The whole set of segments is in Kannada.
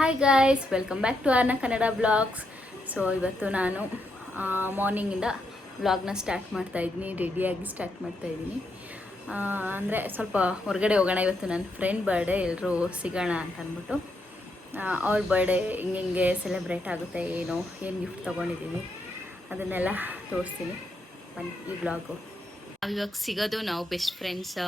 Hi guys, welcome back to ಆರ್ನ ಕನ್ನಡ ಬ್ಲಾಗ್ಸ್. ಸೊ ಇವತ್ತು ನಾನು ಮಾರ್ನಿಂಗಿಂದ ಬ್ಲಾಗ್ನ ಸ್ಟಾರ್ಟ್ ಮಾಡ್ತಾಯಿದ್ದೀನಿ, ರೆಡಿಯಾಗಿ ಸ್ಟಾರ್ಟ್ ಮಾಡ್ತಾಯಿದ್ದೀನಿ. ಅಂದರೆ ಸ್ವಲ್ಪ ಹೊರಗಡೆ ಹೋಗೋಣ. ಇವತ್ತು ನನ್ನ ಫ್ರೆಂಡ್ ಬರ್ಡೇ, ಎಲ್ಲರೂ ಸಿಗೋಣ ಅಂತ ಅಂದ್ಬಿಟ್ಟು ಅವ್ರ ಬರ್ಡೇ ಹಿಂಗೆ ಸೆಲೆಬ್ರೇಟ್ ಆಗುತ್ತೆ, ಏನು ಗಿಫ್ಟ್ ತೊಗೊಂಡಿದ್ದೀನಿ ಅದನ್ನೆಲ್ಲ ತೋರಿಸ್ತೀನಿ ಬನ್ನಿ ಈ ಬ್ಲಾಗು. ಇವಾಗ ಸಿಗೋದು ನಾವು best friends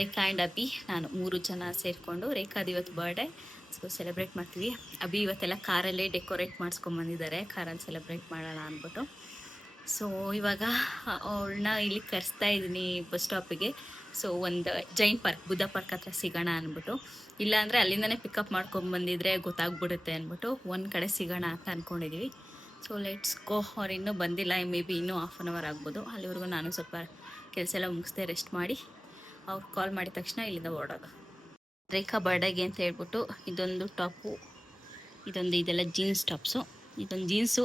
Rekha and Abhi, ನಾನು 3 ಜನ ಸೇರಿಕೊಂಡು. ರೇಖಾದು ಇವತ್ತು ಬರ್ಡೇ, ಸೊ ಸೆಲೆಬ್ರೇಟ್ ಮಾಡ್ತೀವಿ. ಅಭಿ ಇವತ್ತೆಲ್ಲ ಕಾರಲ್ಲೇ ಡೆಕೋರೇಟ್ ಮಾಡಿಸ್ಕೊಂಬಂದಿದ್ದಾರೆ, ಕಾರಲ್ಲಿ ಸೆಲೆಬ್ರೇಟ್ ಮಾಡೋಣ ಅಂದ್ಬಿಟ್ಟು. ಸೊ ಇವಾಗ ಅವಳನ್ನ ಇಲ್ಲಿ ಕರೆಸ್ತಾ ಇದ್ದೀನಿ ಬಸ್ ಸ್ಟಾಪಿಗೆ. ಸೊ ಒಂದು ಜೈನ್ ಪಾರ್ಕ್, ಬುದ್ಧ ಪಾರ್ಕ್ ಹತ್ರ ಸಿಗೋಣ ಅಂದ್ಬಿಟ್ಟು. ಇಲ್ಲಾಂದರೆ ಅಲ್ಲಿಂದನೇ ಪಿಕಪ್ ಮಾಡ್ಕೊಂಬಂದಿದ್ರೆ ಗೊತ್ತಾಗ್ಬಿಡುತ್ತೆ ಅಂದ್ಬಿಟ್ಟು ಒಂದು ಕಡೆ ಸಿಗೋಣ ಅಂತ ಅಂದ್ಕೊಂಡಿದ್ದೀವಿ. So let's go. ಅವ್ರು ಇನ್ನೂ ಬಂದಿಲ್ಲ, ಮೇ ಬಿ ಇನ್ನೂ ಹಾಫ್ ಆನ್ ಅವರ್ ಆಗ್ಬೋದು. ಅಲ್ಲಿವರೆಗೂ ನಾನು ಸ್ವಲ್ಪ ಕೆಲಸ ಎಲ್ಲ ಮುಗಿಸ್ದೆ ರೆಸ್ಟ್ ಮಾಡಿ ಅವ್ರು ಕಾಲ್ ಮಾಡಿದ ತಕ್ಷಣ ಇಲ್ಲಿಂದ ಓಡೋದು. ರೇಖಾ ಬರ್ಡೇಗೆ ಅಂತ ಹೇಳ್ಬಿಟ್ಟು ಇದೊಂದು ಟಾಪು, ಇದೆಲ್ಲ ಜೀನ್ಸ್ ಟಾಪ್ಸು. ಇದೊಂದು ಜೀನ್ಸು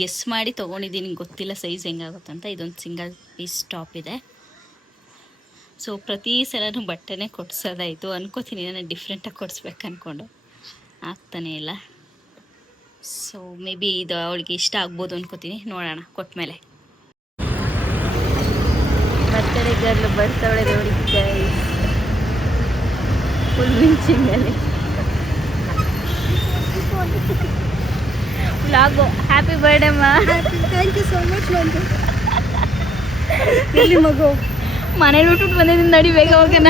ಗೆಸ್ ಮಾಡಿ ತೊಗೊಂಡಿದ್ದೀನಿ, ಗೊತ್ತಿಲ್ಲ ಸೈಜ್ ಹೆಂಗಾಗುತ್ತಂತ. ಇದೊಂದು ಸಿಂಗಲ್ ಪೀಸ್ ಟಾಪ್ ಇದೆ. ಸೊ ಪ್ರತಿ ಸಲನೂ ಬಟ್ಟೆನೇ ಕೊಡ್ಸೋದಾಯಿತು ಅನ್ಕೋತೀನಿ, ನಾನು ಡಿಫ್ರೆಂಟಾಗಿ ಕೊಡಿಸ್ಬೇಕು ಅಂದ್ಕೊಂಡು ಆಗ್ತಾನೇ ಇಲ್ಲ. ಸೊ ಮೇ ಬಿ ಇದು ಅವಳಿಗೆ ಇಷ್ಟ ಆಗ್ಬೋದು ಅನ್ಕೋತೀನಿ, ನೋಡೋಣ ಕೊಟ್ಟ ಮೇಲೆ. ಬರ್ತಡೇ ಗರ್ಲ್ ಬರ್ತಾವಳೆ ನೋಡಿ ಗೈಸ್, ಫುಲ್ ಮಿಂಚಿಂಗಲ್ಲಿ ವ್ಲಾಗು. ಹ್ಯಾಪಿ ಬರ್ಡೇ ಮಾ. Thank you so much. ಎಲ್ಲಿ ಮಗು? ಮನೇಲಿ ಊಟ ಬಂದಿದ್ದೀನಿ, ನಡಿ ಬೇಗ ಹೋಗೋಣ.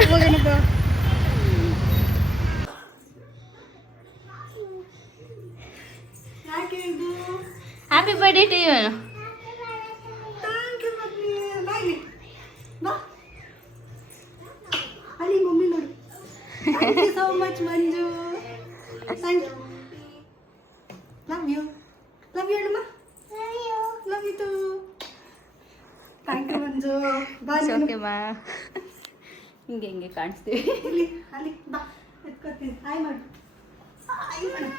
Happy birthday to you. ಅಲ್ಲಿ ಮಮ್ಮಿ ನೋಡಿ. Thank you so much Manju. Thank you. Love you. Love you ಹೇಳಮ್ಮ. Love you too. Thank you Manju. Okay ಮಾ. ಹಿಂಗೆ ಕಾಣಿಸ್ತೀವಿ. ಅಲ್ಲಿ ಬಾ, ಎತ್ಕೊತೀನಿ. ಹಾಯ್ ಮಾಡು. ಹಾಯ್ ಮಾಡು.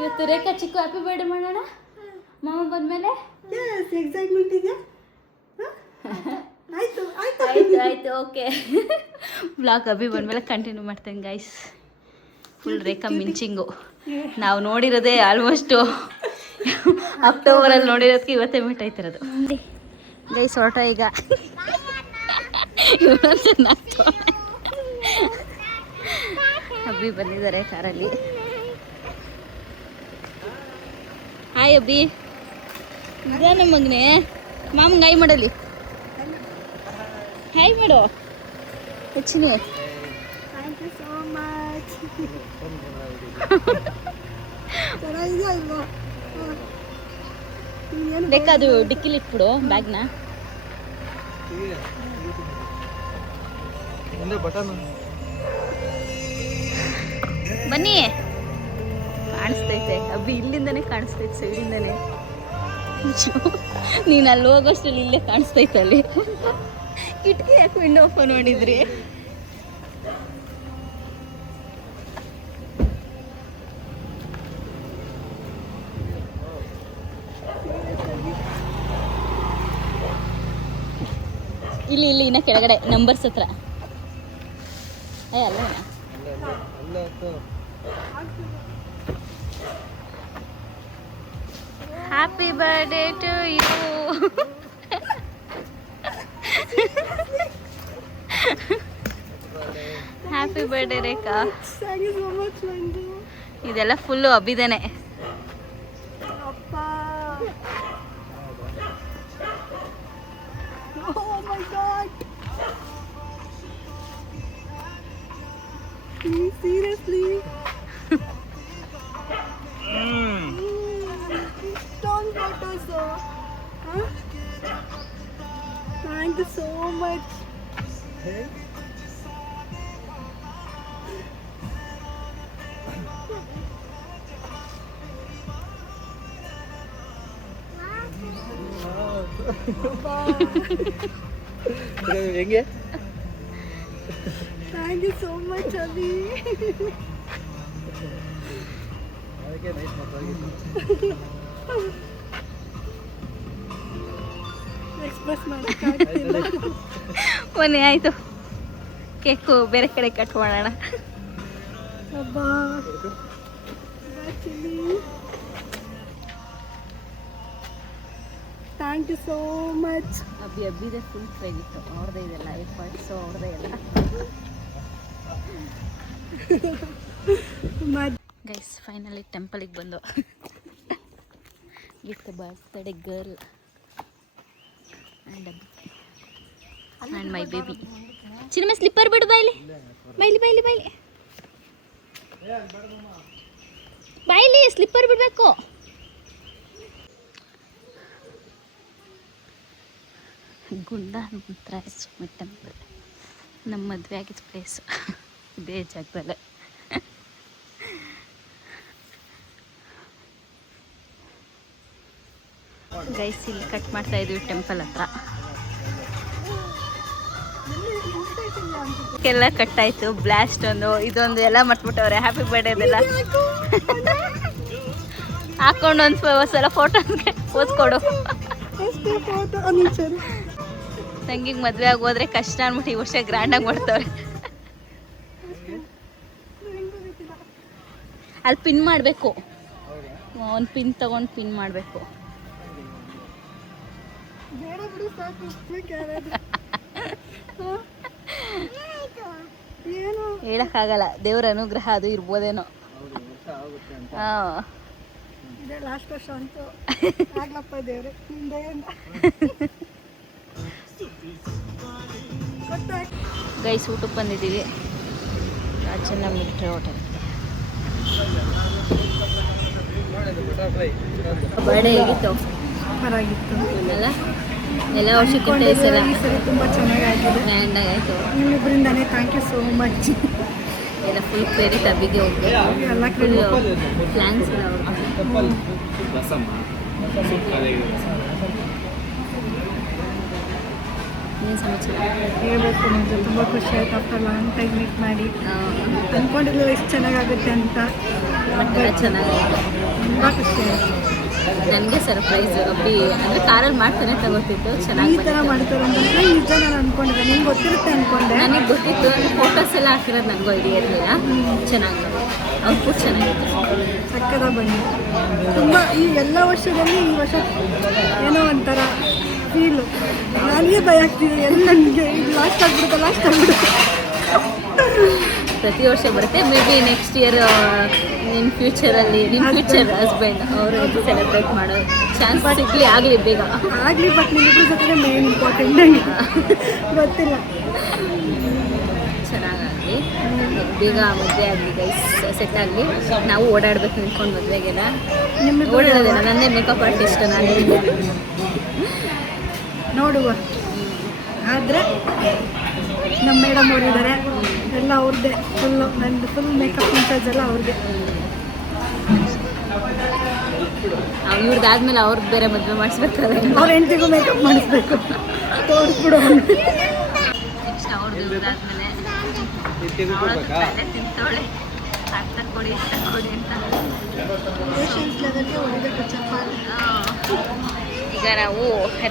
ಇವತ್ತು ರೇಖಾ ಚಿಕ್ಕು ಹ್ಯಾಪಿ ಬರ್ಡೇ ಮಾಡೋಣ ಮಾಮ ಬಂದಮೇಲೆ. ಎಸ್, ಎಕ್ಸೈಟ್ಮೆಂಟ್ ಇದೆಯಾ? ಆಯ್ತು ಆಯ್ತು ಆಯ್ತು ಆಯ್ತು ಓಕೆ. ಬ್ಲಾಗ್ ಅಭಿ ಬಂದಮೇಲೆ ಕಂಟಿನ್ಯೂ ಮಾಡ್ತೇನೆ ಗೈಸ್. ಫುಲ್ ರೇಖಾ ಮಿಂಚಿಂಗು. ನಾವು ನೋಡಿರೋದೇ ಆಲ್ಮೋಸ್ಟು ಅಕ್ಟೋಬರಲ್ಲಿ ನೋಡಿರೋದಕ್ಕೆ ಇವತ್ತೇ ಮೀಟ್ ಆಯ್ತಿರೋದು ಗೈಸ್. ಹೊರಟ ಈಗ ಅಭಿ ಬಂದಿದ್ದಾರೆ ಕಾರಲ್ಲಿ. ಹಾಯ್ ಅಭಿ. ಇದಾನೆ ಮಗನೇ, ಮಾಮಂಗೆ ಹಾಯ್ ಮಾಡಲಿ. ಹಾಯ್ ಮಾಡು ಹೆಚ್ಚಿನ. Thank you so much. ಚೆನ್ನಾಗಿದೆ ಅಲ್ವಾ? ಬೇಕಾದು ಡಿಕ್ಕಿಲಿ ಇಟ್ಬಿಡು ಬ್ಯಾಗ್ನ. ಬನ್ನಿ, ಕಾಣಿಸ್ತೈತೆ ಅಬ್ಬಿ, ಇಲ್ಲಿಂದನೇ ಕಾಣಿಸ್ತೈತೆ, ಸೈಡಿಂದನೇ. ನೀನು ಅಲ್ಲಿ ಹೋಗೋಷ್ಟರಲ್ಲಿ ಇಲ್ಲೇ ಕಾಣಿಸ್ತೈತೆ. ಅಲ್ಲಿ ಕಿಟಕಿ ಯಾಕೆ ವಿಂಡೋ ಓಪನ್ ಮಾಡಿದ್ರಿ? ಇಲ್ಲಿ ಇನ್ನ ಕೆಳಗಡೆ ನಂಬರ್ಸ್ ಹತ್ರ. ಅಲ್ಲ happy birthday to you. Happy birthday Rekha. Thank you so much Manju. ಇದೆಲ್ಲ ಫುಲ್ಲು ಅಭಿದಾನೆ. ಅಪ್ಪ, ಓ ಮೈ ಗಾಡ್, ಸೀರಿಯಸ್ಲಿ ಇಷ್ಟೊಂದು photos. Thank you so much. ಹೆಂಗೆ? Thank you so much Abhi. Express ಮಾಡೋಕ್ಕಾಗ್ತಿಲ್ಲ. ಮೊನ್ನೆ ಆಯಿತು, ಕೇಕು ಬೇರೆ ಕಡೆ ಕಟ್ ಮಾಡೋಣ. ಅಬ್ಬಾ, ಥ್ಯಾಂಕ್ ಯು ಸೋ ಮಚ್. ಅಬ್ಬಿದೆ ಫುಲ್ ಕ್ರೆಡಿಟ್ ಅವ್ರದ್ದೇ ಇದೆಲ್ಲ ಎಫರ್ಟ್ಸು ಅವ್ರದ್ದೇ ಎಲ್ಲ. ಗೈಸ್ ಫೈನಲಿ ಟೆಂಪಲಿಗೆ ಬಂದು with birthday girl and my baby. ಚಿನ್ನಮ್ಮ ಸ್ಲಿಪ್ಪರ್ ಬಿಡು ಬಾಯ್ಲಿ ಬಾಯ್ಲಿ ಬಾಯ್ಲಿ ಬಾಯ್ಲಿ ಬಾಯ್ಲಿ ಸ್ಲಿಪ್ಪರ್ ಬಿಡಬೇಕು. ಗುಂಡ ಮಂತ್ರಾಯ ಸ್ವಾಮಿ ಟೆಂಪಲ್ ನಮ್ಮ ಮದುವೆ ಆಗಿದ್ದ ಪ್ಲೇಸು ಇದೇ ಜಾಗದಲ್ಲೇ. ಗೈಸ್ ಇಲ್ಲಿ ಕಟ್ ಮಾಡ್ತಾ ಇದೀವಿ ಟೆಂಪಲ್ ಹತ್ರ. ಎಲ್ಲ ಕಟ್ಟಾಯ್ತು. ಬ್ಲಾಸ್ಟ್ ಒಂದು ಇದೊಂದು ಎಲ್ಲ ಮಾಡ್ಬಿಟ್ಟವ್ರೆ. ಹ್ಯಾಪಿ ಬರ್ಡೇ ಅದೆಲ್ಲ ಹಾಕೊಂಡು ಒಂದು ಸಲ ಫೋಟೋ ಓದ್ಕೊಡು. ತಂಗಿಗೆ ಮದುವೆ ಆಗಿ ಹೋದ್ರೆ ಕಷ್ಟ ಅಂದ್ಬಿಟ್ಟು ಈ ವರ್ಷ ಗ್ರ್ಯಾಂಡಾಗಿ ಮಾಡ್ತವ್ರೆ. ಅಲ್ಲಿ ಪಿನ್ ಮಾಡಬೇಕು, ಒಂದು ಪಿನ್ ತಗೊಂಡು ಪಿನ್ ಮಾಡಬೇಕು. ಹೇಳಕ್ಕಾಗಲ್ಲ, ದೇವ್ರ ಅನುಗ್ರಹ ಅದು ಇರ್ಬೋದೇನೋ. ಲಾಸ್ಟ್ ವರ್ಷ ಅಂತೂ ಆಗ್ಲಪ್ಪ ದೇವ್ರೆ. ಗೈಸ್ ಊಟಕ್ಕೆ ಬಂದಿದ್ದೀವಿ ರಾಜನ್ನ ಮಿಲ್ಟ್ರಿ ಹೋಟೆಲ್. ಬರ್ಡೇ ಹೇಗಿತ್ತು? ಪರವಾಗಿತ್ತು ಅಲ್ಲ, ಎಲ್ಲ ವರ್ಷಕ್ಕಿಂತ ಈ ಸಲ ತುಂಬ ಚೆನ್ನಾಗಾಗಿದೆ. ಗ್ರ್ಯಾಂಡಾಗಿ ಆಯಿತು. ನಿಮ್ಮಿಬ್ಬರಿಂದಾನೇ ಥ್ಯಾಂಕ್ ಯು ಸೋ ಮಚ್. ಎಲ್ಲ ಫುಲ್ ಕ್ರೆಡಿಟ್ ಅಬ್ಬಿಗೆ ಹೋಗ್ಬೇಕು. ಎಲ್ಲ ಫುಲ್ ಪ್ಲ್ಯಾನ್ಸ್ ಎಲ್ಲ ಏನು ಸಮಾಚಾರ ಹೇಳ್ಬೇಕು. ನಿಮಗೆ ತುಂಬ ಖುಷಿ ಆಯ್ತು ಆಫ್ಟರ್ ಲಾಂಗ್ ಟೈಮ್ ಮೀಟ್ ಮಾಡಿ. ಅಂದ್ಕೊಂಡಿರ್ಲಿಲ್ಲ ಎಷ್ಟು ಚೆನ್ನಾಗಾಗುತ್ತೆ ಅಂತ. ಮತ್ತೆಲ್ಲ ಚೆನ್ನಾಗಾಯಿತು. ತುಂಬ ಖುಷಿ ಆಯಿತು. ನನಗೆ ಸರ್ಪ್ರೈಸ್. ಅಬ್ಬಿ ಅಂದರೆ ಕಾರಲ್ಲಿ ಮಾಡ್ತಾನೆ ತಗೋತಿತ್ತು. ಈ ಚೆನ್ನಾಗಿ ಥರ ಮಾಡ್ತಾರೆ ಅಂತ ನಿಜ ನಾನು ಅಂದ್ಕೊಂಡಿದ್ದೆ. ನಿಮ್ಗೆ ಗೊತ್ತಿರುತ್ತೆ ಅಂದ್ಕೊಂಡೆ. ನನಗೆ ಗೊತ್ತಿತ್ತು. ಫೋಟೋಸ್ ಎಲ್ಲ ಹಾಕಿರೋದು ನನಗೂ ಐಡಿಯಾ ಇರಲಿಲ್ಲ. ಚೆನ್ನಾಗಿ ಔಟ್ಪುಟ್ ಚೆನ್ನಾಗಿತ್ತು. ಸಕ್ಕದ ಬನ್ನಿ ತುಂಬ. ಈ ಎಲ್ಲ ವರ್ಷದಲ್ಲಿ ಈ ವರ್ಷ ಏನೋ ಒಂಥರ ಫೀಲು. ನನಗೆ ಭಯ ಆಗ್ತಿದೆ. ಎಲ್ಲ ನನಗೆ ಇದು ಲಾಸ್ಟ್ ಆಗ್ಬಿಡುತ್ತೆ. ಪ್ರತಿ ವರ್ಷ ಬರುತ್ತೆ. ಮೇ ಬಿ ನೆಕ್ಸ್ಟ್ ಇಯರ್ ನಿನ್ನ ಫ್ಯೂಚರಲ್ಲಿ ನಿಮ್ಮ ಫ್ಯೂಚರ್ ಹಸ್ಬೆಂಡ್ ಅವರು ಸೆಲೆಬ್ರೇಟ್ ಮಾಡೋ ಚಾನ್ಸ್ ಸಿಗಲಿ, ಆಗಲಿ ಬೇಗ ಆಗಲಿ. ಬಟ್ ನಿಮ್ಮಿಬ್ಬರ ಜೊತೆ ಮೇನ್ ಇಂಪಾರ್ಟೆಂಟ್. ಗೊತ್ತಿಲ್ಲ, ಚೆನ್ನಾಗಾಗಲಿ, ಬೇಗ ಮದುವೆ ಆಗಲಿ ಗೈಸ್, ಸೆಟ್ ಆಗಲಿ. ನಾವು ಓಡಾಡಬೇಕು ನಿಂತ್ಕೊಂಡು ಮದುವೆಗೆಲ್ಲ. ಓಡಾಡೋದಿಲ್ಲ, ನನ್ನೇ ಮೇಕಪ್ ಆರ್ಟಿಸ್ಟ್ ನಾನು. ನೋಡುವ. ಆದರೆ ನಮ್ಮ ಮೇಡಮ್ ಅವರಿದ್ದಾರೆ, ಎಲ್ಲ ಅವ್ರದ್ದೇ ಫುಲ್ಲು. ನಂದು ಫುಲ್ ಮೇಕಪ್ ಇನ್ಚಾರ್ಜ್ ಎಲ್ಲ ಅವ್ರಿಗೆ. ಇವ್ರದ್ದಾದ್ಮೇಲೆ ಅವ್ರದ್ದು ಬೇರೆ ಮದುವೆ ಮಾಡಿಸ್ಬೇಕಲ್ಲ, ಅವ್ರ ಹೆಂಡತಿಗೂ ಮೇಕಪ್ ಮಾಡಿಸ್ಬೇಕು. ತೋರಿಸ್ಬಿಡೋ. ನೆಕ್ಸ್ಟ್ ಅವ್ರದ್ದು ಇವ್ರದ್ದಾದ್ಮೇಲೆ ತಿಂತೋಳೆ ಕೊಡಿ ಕೊಡಿ ಅಂತ. ಈಗ ನಾವು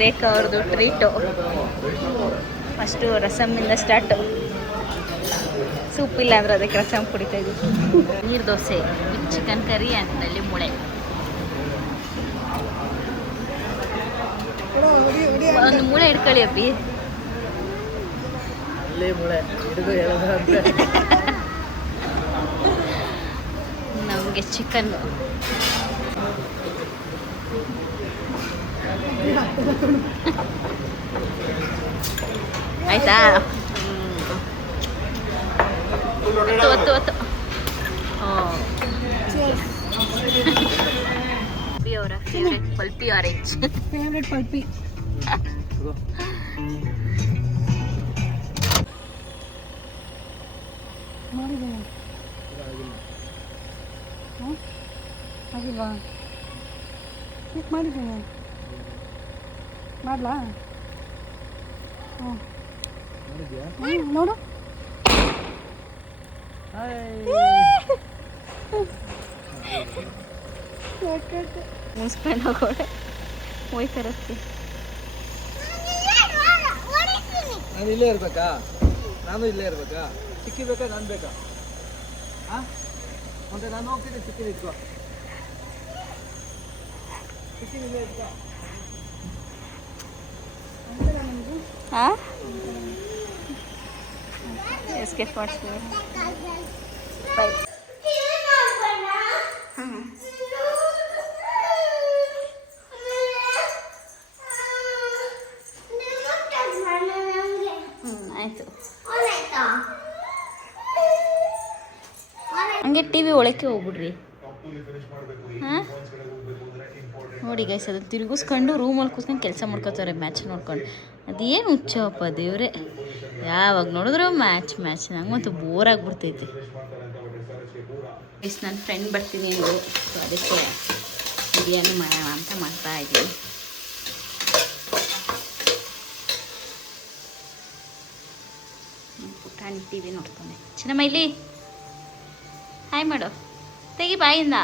ರೇಖಾ ಅವ್ರದ್ದು ಟ್ರೀಟು. ಫಸ್ಟು ರಸಮ್ಮಿಂದ ಸ್ಟಾರ್ಟು. ಸೂಪ್ ಇಲ್ಲ ಅಂದ್ರೆ ಅದಕ್ಕೆ ರಸಮ್ ಕುಡಿತಾ ಇದ್ದೀವಿ. ನೀರು ದೋಸೆ ವಿತ್ ಚಿಕನ್ ಕರಿ ಅಂದಲ್ಲಿ ಮುಳೆ. ಒಂದು ಮುಳೆ ಹಿಡ್ಕೊಳ್ಳಿ ಅಬ್ಬಿ. ನಮಗೆ ಚಿಕನ್ ಆಯ್ತಾ? ಒತ್ತು ಒತ್ತು. ಅಬ್ಬಿ ಅವರ favourite Pulpy Orange. Favourite Pulpy. ಆಗಿಲ್ವಾ? ಕ್ಲಿಕ್ ಮಾಡಿದ್ದೀನಿ. ಮಾಡಲಾ? ಹ್ಞೂ ನೋಡು. ಮುನ್ಸ್ಕೊಂಡು ಹೋಗೋಡೆ ಹೋಯ್ತಾರತ್ತೆ. ನಾನು ಇಲ್ಲೇ ಇರ್ಬೇಕಾ? ನಾನು ಇಲ್ಲೇ ಇರ್ಬೇಕಾ? ಸಿಕ್ಕಿ ಬೇಕಾ? ನಾನು ಬೇಕಾ? ಹಾಂ ಮತ್ತೆ ನಾನು ಹೋಗ್ತೀನಿ. ಸಿಕ್ಕಿ ನಿಂತ್ಕೋ. ಹಾಂ ಎಸ್ಕೇಪ್ ಮಾಡಿಸ್ತೀವಿ ಬೈ. ಆಯಿತು. ಹಂಗೆ ಟಿ ವಿ ಒಳಕ್ಕೆ ಹೋಗ್ಬಿಡ್ರಿ. ಹಾಂ ನೋಡಿ ಗೈಸ್, ಅದು ತಿರುಗಿಸ್ಕೊಂಡು ರೂಮಲ್ಲಿ ಕೂತ್ಕೊಂಡು ಕೆಲಸ ಮಾಡ್ಕೋತಾರೆ ಮ್ಯಾಚ್ ನೋಡ್ಕೊಂಡು. ಅದೇನು ಹುಚ್ಚಪ್ಪ ದೇವ್ರೆ, ಯಾವಾಗ ನೋಡಿದ್ರು ಮ್ಯಾಚ್ ನಂಗಂತೂ ಬೋರ್ ಆಗಿಬಿಡ್ತೈತಿ. ಗೈಸ್, ನನ್ನ ಫ್ರೆಂಡ್ ಬರ್ತೀನಿ ಅಂದರು, ಸೊ ಅದಕ್ಕೆ ಬಿರಿಯಾನಿ ಮಾಡೋಣ ಅಂತ ಮಾಡ್ತಾ ಇದ್ದೀನಿ. ಪುಟಾಣಿ ಟಿ ವಿ ನೋಡ್ತಾನೆ. ಚಿನ್ನಮ್ಮ ಇಲ್ಲಿ ಹಾಯ್ ಮಾಡು, ತೆಗಿ ಬಾಯಿಂದ.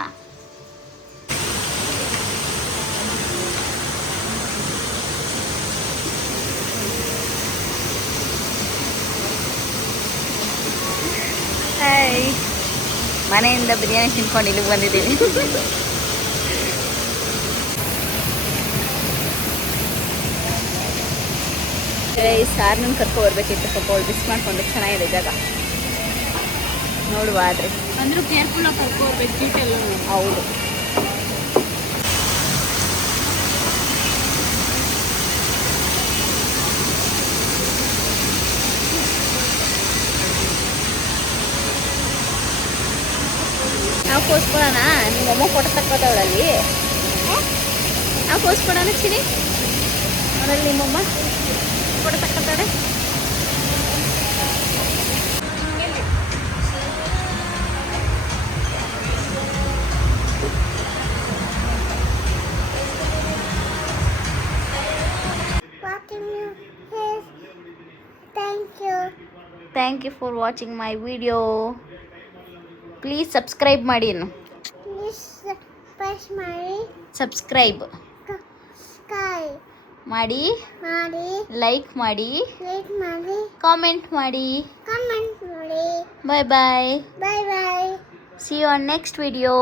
ಹಾಯ್, ಮನೆಯಿಂದ ಬಿರಿಯಾನಿ ತಿನ್ಕೊಂಡು ಇಲ್ಲಿಗೆ ಬಂದಿದ್ದೀವಿ. ಸಾರ್ನನ್ನು ಕರ್ಕೊಬರ್ಬೇಕಿತ್ತು, ಪಾಪ ಅವಳು ಮಿಸ್ ಮಾಡ್ಕೊಂಡು. ಚೆನ್ನಾಗಿದೆ ಜಾಗ, ನೋಡುವ. ಆದರೆ ಅಂದರೂ ಕೇರ್ಫುಲ್ಲಾಗಿ ಕರ್ಕೊಬರ್ಬೇಕು ಸೀಟೆಲ್ಲ. ಹೌದು. ನಾವು ಪೋಸ್ಟ್ ಕೊಡೋಣ, ನಿಮ್ಮಮ್ಮ ಫೋಟೋ ತಕ್ಕೋತಾವಳಲ್ಲಿ. ನಾವು ಪೋಸ್ಟ್ ಕೊಡೋಣ ಚಿನಿ, ನೋಡಲ್ಲಿ ನಿಮ್ಮಮ್ಮ ಫೋಟೋ ತಕ್ಕೋತಾಳೆ. Thank you for watching my video. Please subscribe ಮಾಡಿ. ಸಬ್ಸ್ಕ್ರೈಬ್ ಮಾಡಿ, ಲೈಕ್ ಮಾಡಿ, ಕಾಮೆಂಟ್ ಮಾಡಿ. Bye bye. See you on next video.